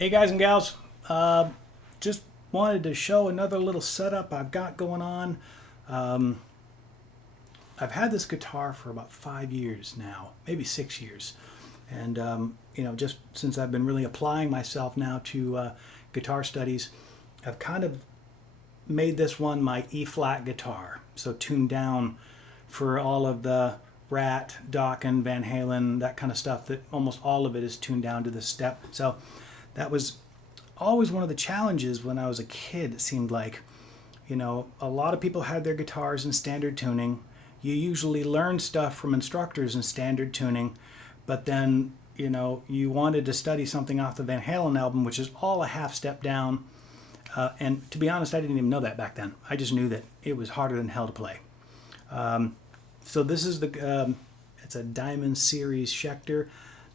Hey guys and gals, just wanted to show another little setup I've got going on. Um, I've had this guitar for about 5 years now, maybe 6 years. And, just since I've been really applying myself now to guitar studies, I've kind of made this one my E flat guitar. So tuned down for all of the Rat, Dokken, Van Halen, that kind of stuff, that almost all of it is tuned down to this step. So that was always one of the challenges when I was a kid. It seemed like, a lot of people had their guitars in standard tuning. You usually learn stuff from instructors in standard tuning, but then, you wanted to study something off the Van Halen album, which is all a half step down. And to be honest, I didn't even know that back then. I just knew that it was harder than hell to play. So this is it's a Diamond Series Schecter.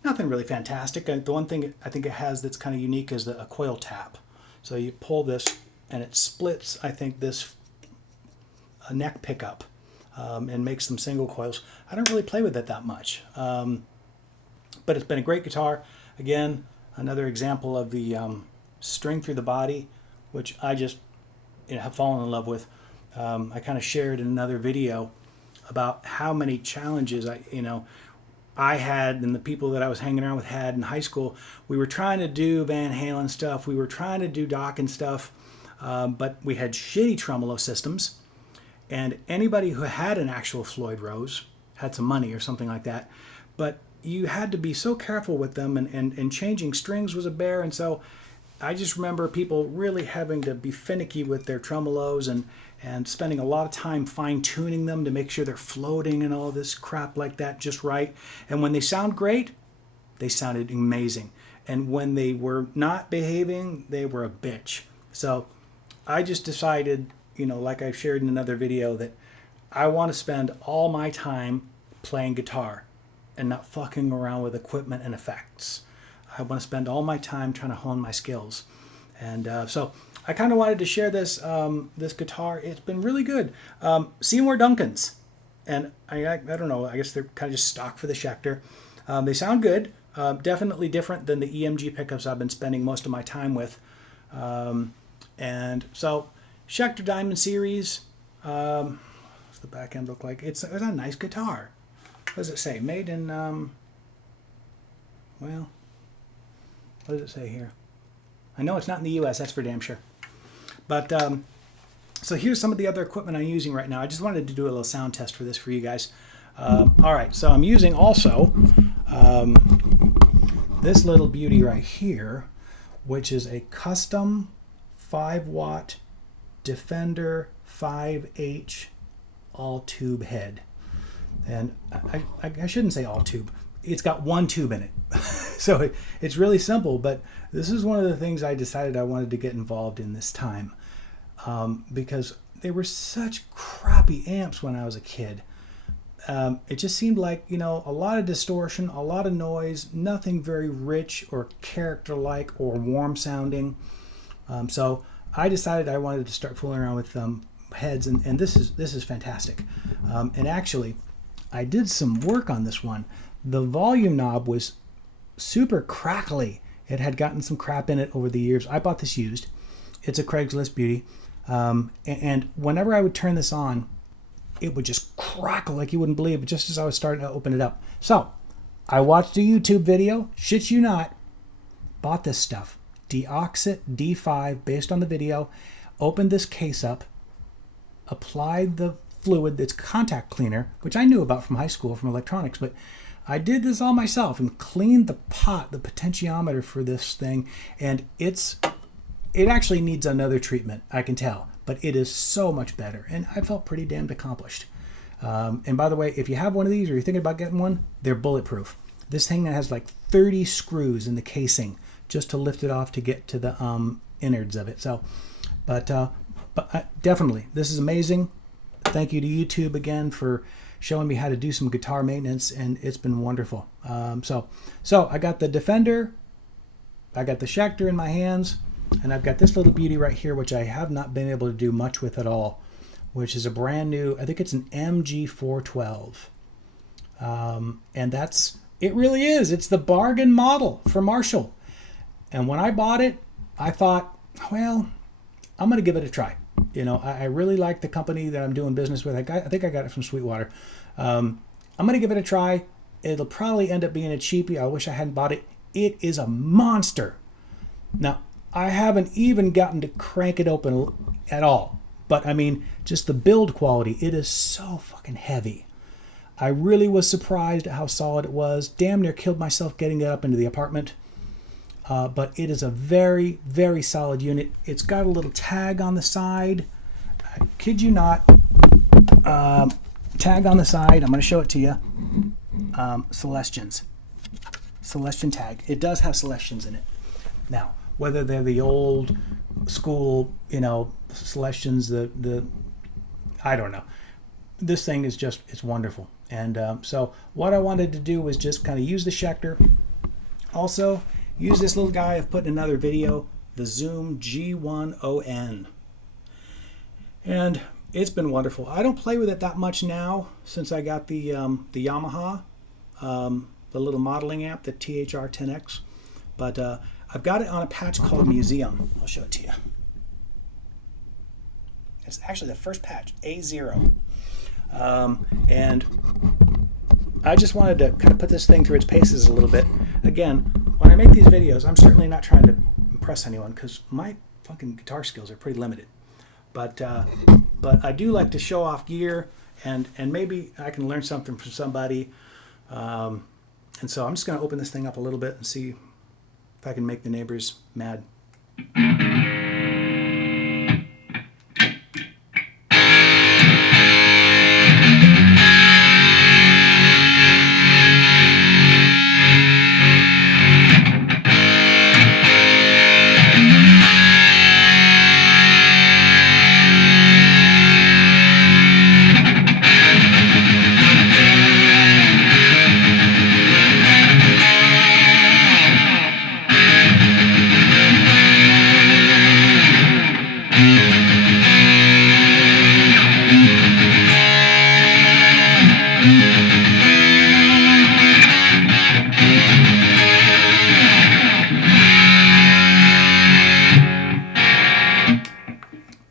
Nothing really fantastic. The one thing I think it has that's kind of unique is a coil tap. So you pull this and it splits, I think, this neck pickup and makes them single coils. I don't really play with it that much. But it's been a great guitar. Again, another example of the string through the body, which I just have fallen in love with. I kind of shared in another video about how many challenges I had and the people that I was hanging around with had in high school. We were trying to do Van Halen stuff. We were trying to do Dokken stuff, but we had shitty tremolo systems. And anybody who had an actual Floyd Rose had some money or something like that. But you had to be so careful with them, and changing strings was a bear. And so I just remember people really having to be finicky with their tremolos and spending a lot of time fine-tuning them to make sure they're floating and all this crap like that just right. And when they sound great, they sounded amazing. And when they were not behaving, they were a bitch. So I just decided, like I shared in another video, that I want to spend all my time playing guitar and not fucking around with equipment and effects. I want to spend all my time trying to hone my skills. And so I kind of wanted to share this this guitar. It's been really good. Seymour Duncan's. And I don't know, I guess they're kind of just stock for the Schecter. They sound good. Definitely different than the EMG pickups I've been spending most of my time with. And so Schecter Diamond Series. What's the back end look like? It's a nice guitar. What does it say? Made in, well, what does it say here? I know it's not in the U.S., that's for damn sure. But, so here's some of the other equipment I'm using right now. I just wanted to do a little sound test for this for you guys. All right, so I'm using also this little beauty right here, which is a Kustom 5-watt Defender 5H all-tube head. And I shouldn't say all tube. It's got one tube in it. So it's really simple, but this is one of the things I decided I wanted to get involved in this time, because they were such crappy amps when I was a kid. It just seemed like, a lot of distortion, a lot of noise, nothing very rich or character-like or warm sounding. So I decided I wanted to start fooling around with heads, and this is fantastic. And actually, I did some work on this one. The volume knob was super crackly. It had gotten some crap in it over the years. I bought this used. It's a Craigslist beauty. And whenever I would turn this on, it would just crackle like you wouldn't believe, just as I was starting to open it up. So I watched a YouTube video, shit you not, bought this stuff. Deoxit D5 based on the video, opened this case up, applied the fluid that's contact cleaner, which I knew about from high school from electronics, but I did this all myself and cleaned the potentiometer for this thing, and it actually needs another treatment, I can tell, but it is so much better, and I felt pretty damned accomplished. And by the way, if you have one of these or you're thinking about getting one, they're bulletproof. This thing has like 30 screws in the casing just to lift it off to get to the innards of it. So, but definitely, this is amazing. Thank you to YouTube again for showing me how to do some guitar maintenance, and it's been wonderful. So I got the Defender, I got the Schecter in my hands, and I've got this little beauty right here, which I have not been able to do much with at all, which is a brand new, I think it's an MG412. And it really is. It's the bargain model for Marshall. And when I bought it, I thought, well, I'm going to give it a try. You know, I really like the company that I'm doing business with. I think I got it from Sweetwater. I'm going to give it a try. It'll probably end up being a cheapie. I wish I hadn't bought it. It is a monster. Now, I haven't even gotten to crank it open at all. But, I mean, just the build quality, it is so fucking heavy. I really was surprised at how solid it was. Damn near killed myself getting it up into the apartment. But it is a very, very solid unit. It's got a little tag on the side. I kid you not. Tag on the side. I'm going to show it to you. Celestions. Celestion tag. It does have Celestions in it. Now, whether they're the old school, you know, Celestions, the I don't know. This thing is just, it's wonderful. And so what I wanted to do was just kind of use the Schecter. Also, use this little guy I've put in another video, the Zoom G1ON. And it's been wonderful. I don't play with it that much now since I got the Yamaha, the little modeling amp, the THR-10X. But I've got it on a patch called Museum. I'll show it to you. It's actually the first patch, A0. And I just wanted to kind of put this thing through its paces a little bit. Again, when I make these videos, I'm certainly not trying to impress anyone because my fucking guitar skills are pretty limited. But I do like to show off gear, and maybe I can learn something from somebody. And so I'm just going to open this thing up a little bit and see if I can make the neighbors mad.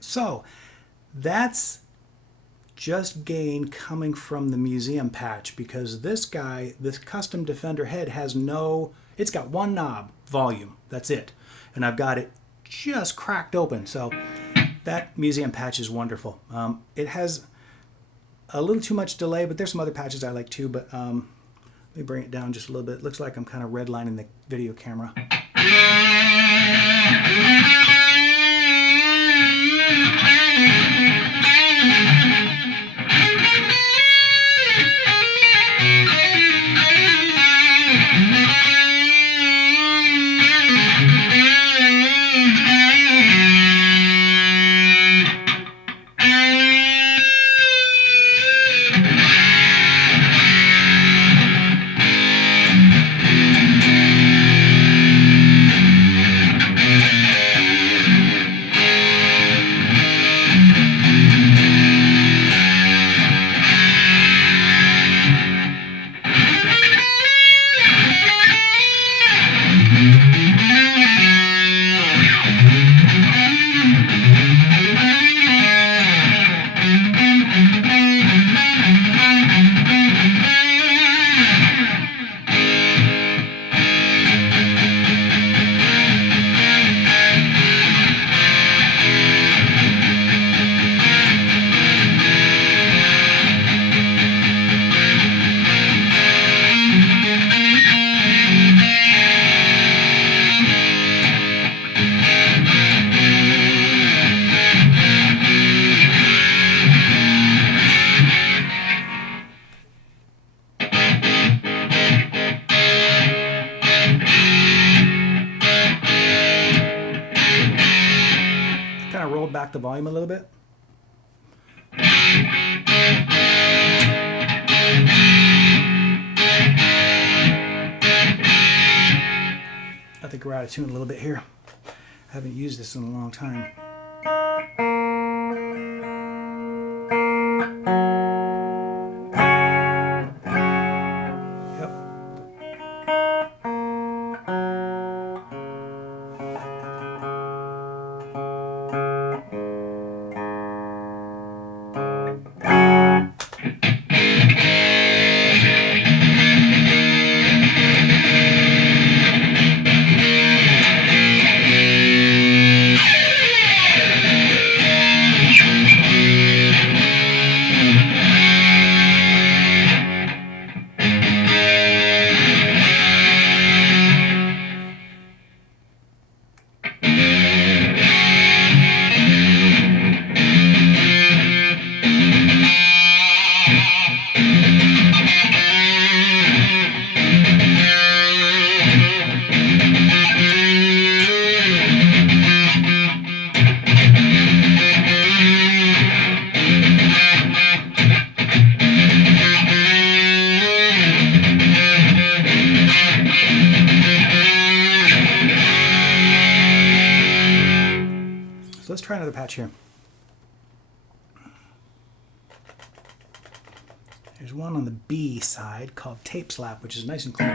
So that's just gain coming from the Museum patch, because this guy, this Kustom Defender head has no, it's got one knob, volume, that's it. And I've got it just cracked open. So that Museum patch is wonderful. It has a little too much delay, but there's some other patches I like too. But let me bring it down just a little bit. It looks like I'm kind of redlining the video camera. Kind of rolled back the volume a little bit. I think we're out of tune a little bit here. I haven't used this in a long time. Yep. let's try another patch here. There's one on the B side called Tape Slap, which is nice and clean.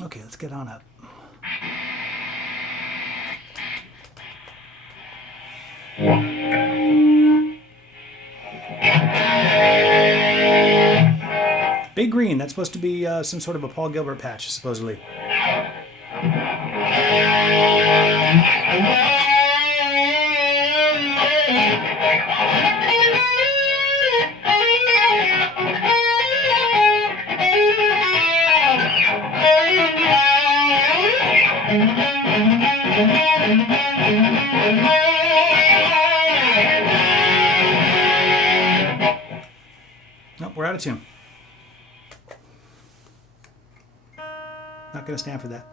Okay, let's get on up. Big Green, that's supposed to be some sort of a Paul Gilbert patch, supposedly. Nope, we're out of tune. Not going to stand for that.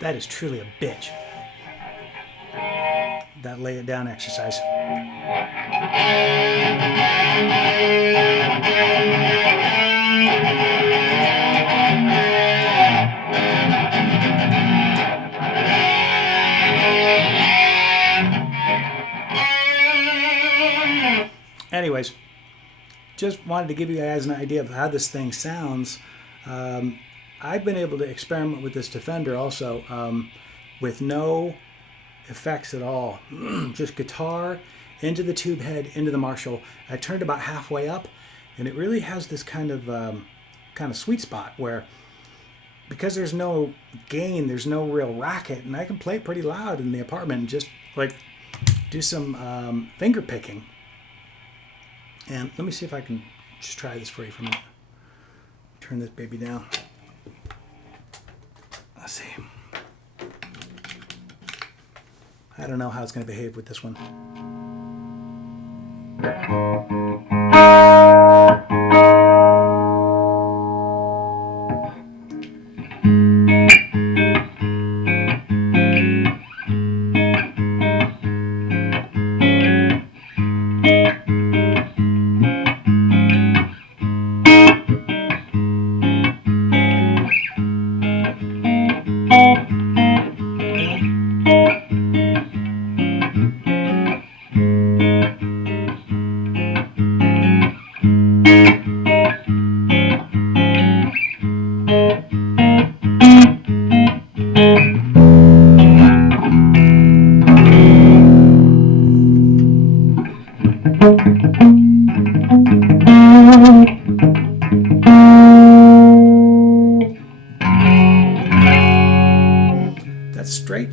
That is truly a bitch. That lay it down exercise. Anyways, just wanted to give you guys an idea of how this thing sounds. I've been able to experiment with this Defender also with no effects at all. Just guitar into the tube head, into the Marshall. I turned about halfway up, and it really has this kind of sweet spot where, because there's no gain, there's no real racket, and I can play it pretty loud in the apartment and just like do some finger picking. And let me see if I can just try this for you for a minute. Turn this baby down. Let's see. I don't know how it's going to behave with this one.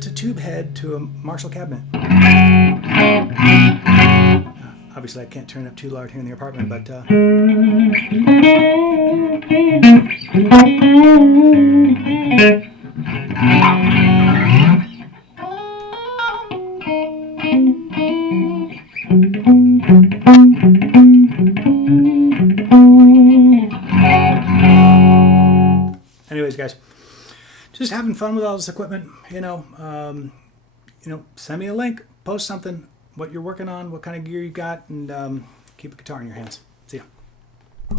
it's a tube head to a Marshall cabinet. Obviously, I can't turn it up too loud here in the apartment, but anyways, guys, just having fun with all this equipment. Send me a link, post something, what you're working on, what kind of gear you got, and keep a guitar in your hands.